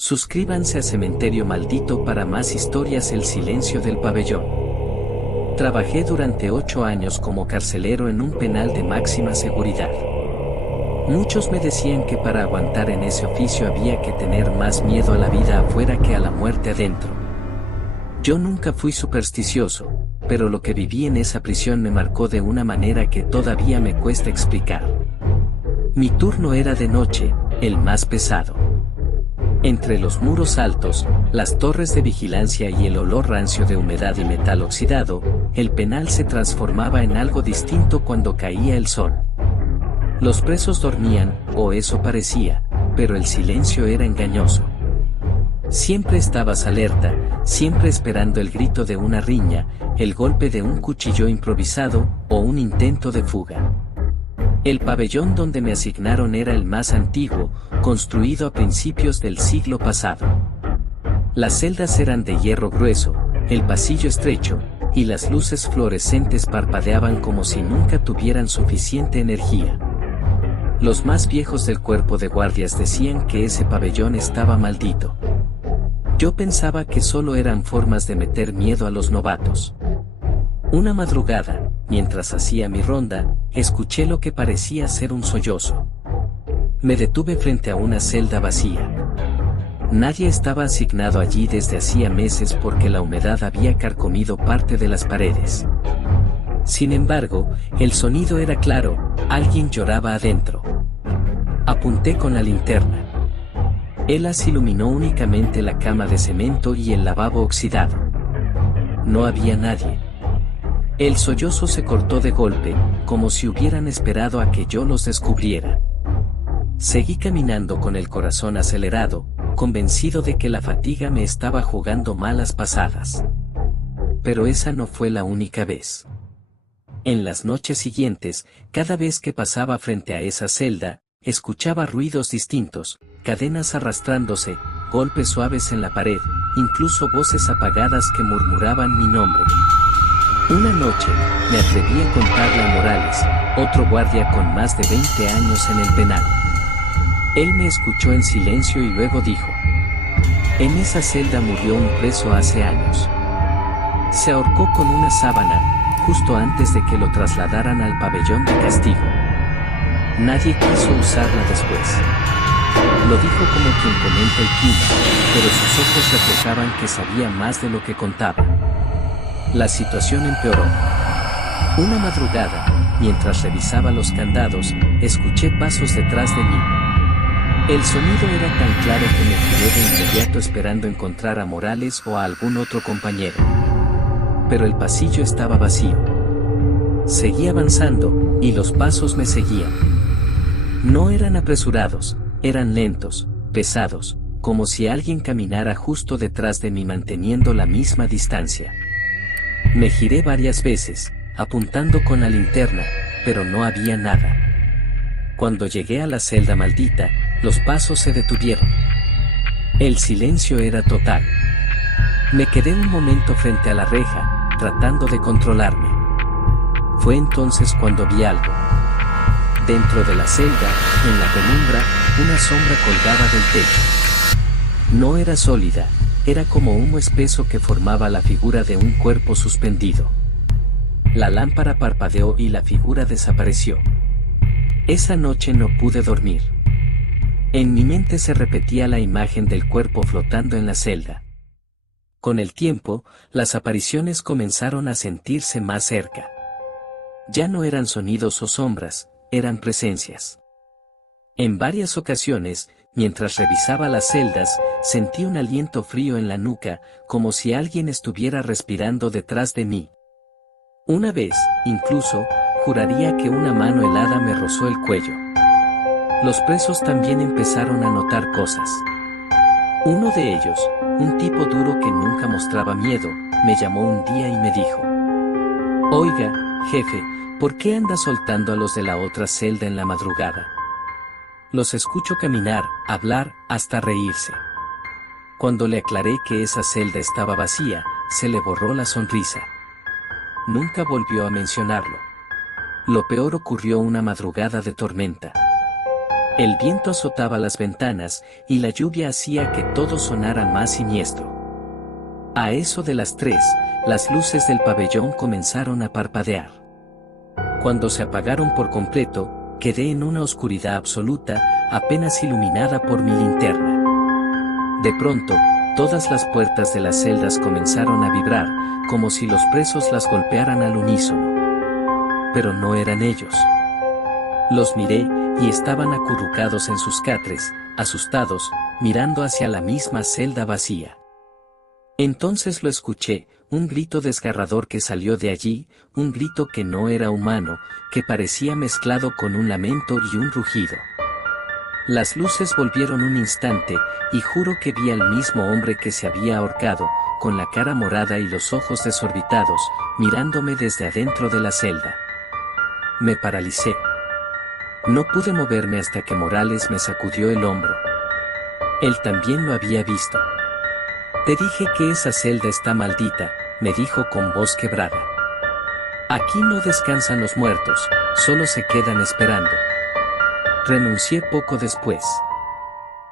Suscríbanse a Cementerio Maldito para más historias. El silencio del pabellón. Trabajé durante 8 años como carcelero en un penal de máxima seguridad. Muchos me decían que para aguantar en ese oficio había que tener más miedo a la vida afuera que a la muerte adentro. Yo nunca fui supersticioso, pero lo que viví en esa prisión me marcó de una manera que todavía me cuesta explicar. Mi turno era de noche, el más pesado. Entre los muros altos, las torres de vigilancia y el olor rancio de humedad y metal oxidado, el penal se transformaba en algo distinto cuando caía el sol. Los presos dormían, o eso parecía, pero el silencio era engañoso. Siempre estabas alerta, siempre esperando el grito de una riña, el golpe de un cuchillo improvisado, o un intento de fuga. El pabellón donde me asignaron era el más antiguo, construido a principios del siglo pasado. Las celdas eran de hierro grueso, el pasillo estrecho, y las luces fluorescentes parpadeaban como si nunca tuvieran suficiente energía. Los más viejos del cuerpo de guardias decían que ese pabellón estaba maldito. Yo pensaba que solo eran formas de meter miedo a los novatos. Una madrugada, mientras hacía mi ronda, escuché lo que parecía ser un sollozo. Me detuve frente a una celda vacía. Nadie estaba asignado allí desde hacía meses porque la humedad había carcomido parte de las paredes. Sin embargo, el sonido era claro, alguien lloraba adentro. Apunté con la linterna. Elas iluminó únicamente la cama de cemento y el lavabo oxidado. No había nadie. El sollozo se cortó de golpe, como si hubieran esperado a que yo los descubriera. Seguí caminando con el corazón acelerado, convencido de que la fatiga me estaba jugando malas pasadas. Pero esa no fue la única vez. En las noches siguientes, cada vez que pasaba frente a esa celda, escuchaba ruidos distintos, cadenas arrastrándose, golpes suaves en la pared, incluso voces apagadas que murmuraban mi nombre. Una noche, me atreví a contarle a Morales, otro guardia con más de 20 años en el penal. Él me escuchó en silencio y luego dijo: en esa celda murió un preso hace años. Se ahorcó con una sábana, justo antes de que lo trasladaran al pabellón de castigo. Nadie quiso usarla después. Lo dijo como quien comenta el clima, pero sus ojos reflejaban que sabía más de lo que contaba. La situación empeoró. Una madrugada, mientras revisaba los candados, escuché pasos detrás de mí. El sonido era tan claro que me giré de inmediato esperando encontrar a Morales o a algún otro compañero. Pero el pasillo estaba vacío. Seguí avanzando, y los pasos me seguían. No eran apresurados, eran lentos, pesados, como si alguien caminara justo detrás de mí manteniendo la misma distancia. Me giré varias veces, apuntando con la linterna, pero no había nada. Cuando llegué a la celda maldita, los pasos se detuvieron. El silencio era total. Me quedé un momento frente a la reja, tratando de controlarme. Fue entonces cuando vi algo. Dentro de la celda, en la penumbra, una sombra colgaba del techo. No era sólida. Era como humo espeso que formaba la figura de un cuerpo suspendido. La lámpara parpadeó y la figura desapareció. Esa noche no pude dormir. En mi mente se repetía la imagen del cuerpo flotando en la celda. Con el tiempo, las apariciones comenzaron a sentirse más cerca. Ya no eran sonidos o sombras, eran presencias. En varias ocasiones, mientras revisaba las celdas, sentí un aliento frío en la nuca, como si alguien estuviera respirando detrás de mí. Una vez, incluso, juraría que una mano helada me rozó el cuello. Los presos también empezaron a notar cosas. Uno de ellos, un tipo duro que nunca mostraba miedo, me llamó un día y me dijo: oiga, jefe, ¿por qué anda soltando a los de la otra celda en la madrugada? Los escucho caminar, hablar, hasta reírse. Cuando le aclaré que esa celda estaba vacía, se le borró la sonrisa. Nunca volvió a mencionarlo. Lo peor ocurrió una madrugada de tormenta. El viento azotaba las ventanas y la lluvia hacía que todo sonara más siniestro. A eso de las 3, las luces del pabellón comenzaron a parpadear. Cuando se apagaron por completo, quedé en una oscuridad absoluta, apenas iluminada por mi linterna. De pronto, todas las puertas de las celdas comenzaron a vibrar, como si los presos las golpearan al unísono. Pero no eran ellos. Los miré, y estaban acurrucados en sus catres, asustados, mirando hacia la misma celda vacía. Entonces lo escuché, un grito desgarrador que salió de allí, un grito que no era humano, que parecía mezclado con un lamento y un rugido. Las luces volvieron un instante, y juro que vi al mismo hombre que se había ahorcado, con la cara morada y los ojos desorbitados, mirándome desde adentro de la celda. Me paralicé. No pude moverme hasta que Morales me sacudió el hombro. Él también lo había visto. Te dije que esa celda está maldita, me dijo con voz quebrada. Aquí no descansan los muertos, solo se quedan esperando. Renuncié poco después.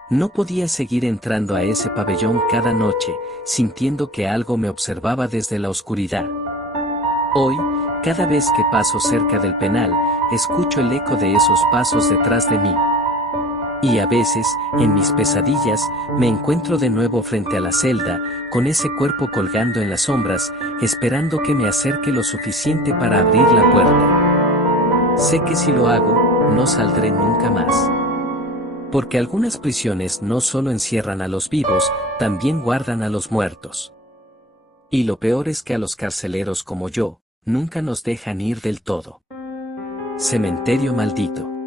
No podía seguir entrando a ese pabellón cada noche, sintiendo que algo me observaba desde la oscuridad. Hoy, cada vez que paso cerca del penal, escucho el eco de esos pasos detrás de mí. Y a veces, en mis pesadillas, me encuentro de nuevo frente a la celda, con ese cuerpo colgando en las sombras, esperando que me acerque lo suficiente para abrir la puerta. Sé que si lo hago, no saldré nunca más. Porque algunas prisiones no solo encierran a los vivos, también guardan a los muertos. Y lo peor es que a los carceleros como yo, nunca nos dejan ir del todo. Cementerio maldito.